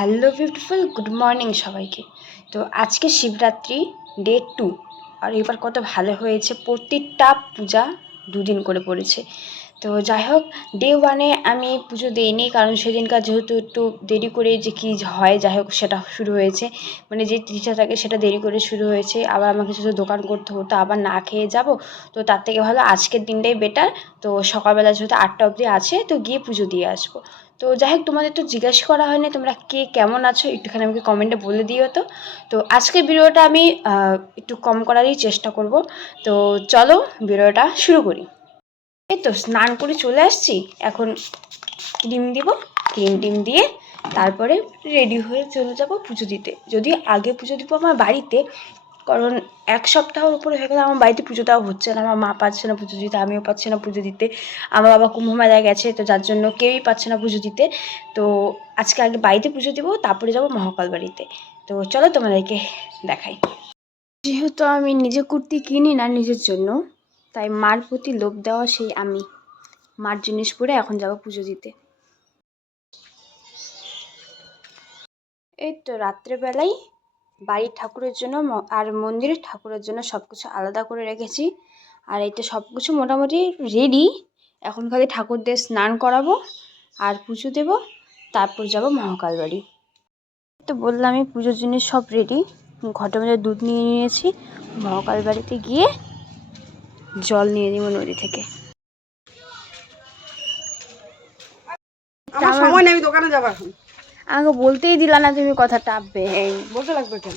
Hello beautiful, good morning সবাইকে। তো আজকে শিবরাত্রি ডে 2। আর এবার কত ভালো হয়েছে, প্রত্যেকটা পূজা দুদিন করে পড়েছে। তো যাই হোক, ডে 1-এ আমি পুজো দিইনি, কারণ সেদিনকার যেহেতু একটু দেরি করে যে কী হয়, যাই হোক সেটা শুরু হয়েছে। মানে যে তিথিটা থাকে সেটা দেরি করে শুরু হয়েছে, আবার আমাকে শুধু দোকান করতে হতো, আবার না খেয়ে যাব। তো তার থেকে ভালো আজকের দিনটাই বেটার। তো সকালবেলা যেহেতু 8টা অবধি আছে, তো গিয়ে পুজো দিয়ে আসবো। তো যাই হোক, তোমাদের তো জিজ্ঞাসা করা হয়নি তোমরা কে কেমন আছো, একটুখানি আমাকে কমেন্টে বলে দিও। তো আজকের ভিডিওটা আমি একটু কম করারই চেষ্টা করব। তো চলো ভিডিওটা শুরু করি। এই তো স্নান করে চলে আসছি, এখন ক্রিম দিব, ক্রিম দিয়ে তারপরে রেডি হয়ে চলে যাব পুজো দিতে। যদি আগে পুজো দিব আমার বাড়িতে, কারণ এক সপ্তাহের উপরে হয়ে গেলে আমার বাড়িতে পুজো দেওয়া হচ্ছে না। আমার মা পাচ্ছে না পুজো দিতে, আমিও পাচ্ছি না পুজো দিতে। আমার বাবা কুম্ভ মেলায় গেছে, তো যার জন্য কেউই পাচ্ছে না পুজো দিতে। তো আজকে আগে বাড়িতে পুজো দিব, তারপরে যাব মহাকাল বাড়িতে। তো চলো তোমাদেরকে দেখাই। যেহেতু আমি নিজে কুর্তি কিনি না নিজের জন্য, তাই মার প্রতি লোভ দেওয়া সেই আমি মার জিনিস পরে এখন যাব পুজো দিতে। এই তো রাত্রেবেলায় বাড়ির ঠাকুরের জন্য আর মন্দিরের ঠাকুরের জন্য সব কিছু আলাদা করে রেখেছি। আর এই তো সব কিছু মোটামুটি রেডি। এখন খালি ঠাকুরদের স্নান করাবো আর পুজো দেব, তারপর যাব মহাকাল বাড়ি। তো বললাম আমি পুজোর জিনিস সব রেডি। ঘটের মধ্যে দুধ নিয়ে নিয়েছি, মহাকাল বাড়িতে গিয়ে জল নিয়ে নিব নদী থেকে। আমার সময় নেই, আমি দোকানে যাবো এখন। আমাকে বলতেই দিলা না তুমি কথাটা। বলতে লাগবে কেন?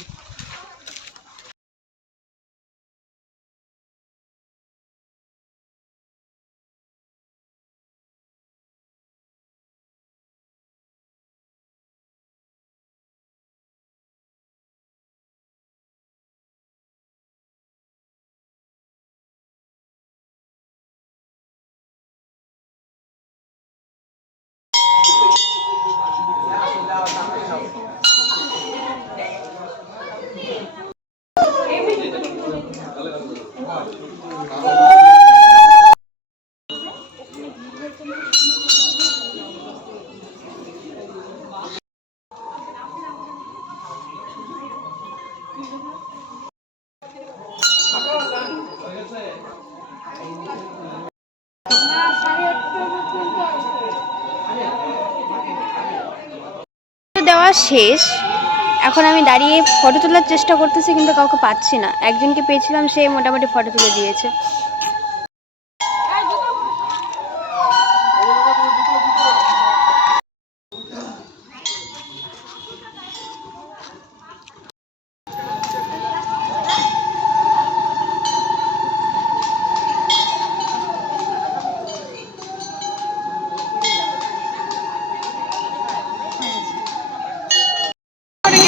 দেওয়া শেষ, এখন আমি দাঁড়িয়ে ফটো তোলার চেষ্টা করতেছি, কিন্তু কাউকে পাচ্ছি না। একজনকে পেয়েছিলাম, সে মোটামুটি ফটো তুলে দিয়েছে।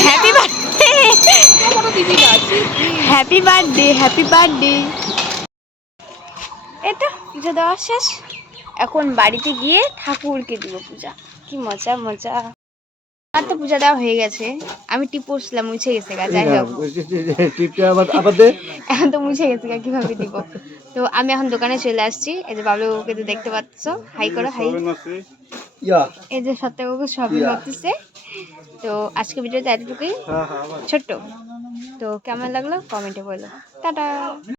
Happy birthday, happy birthday, happy birthday. এটা পুজো দেওয়া শেষ, এখন বাড়িতে গিয়ে ঠাকুরকে দিব পূজা। কি মজা মজা। আর তো পূজা দেওয়া হয়ে গেছে, আমি টিপ পড়ছিলাম, মুছে গেছে গা। যাই হোক, এখন তো মুছে গেছে গা, কিভাবে দিব। তো আমি এখন দোকানে চলে আসছি। এই যে বাবলুকে তো দেখতে পাচ্ছ, হাই করো, হাই। এই যে সত্যবাবু শপিং করতেছে। তো আজকে ভিডিওতে এতটুকুই ছোট্ট। তো কেমন লাগলো কমেন্টে বলো। টাটা।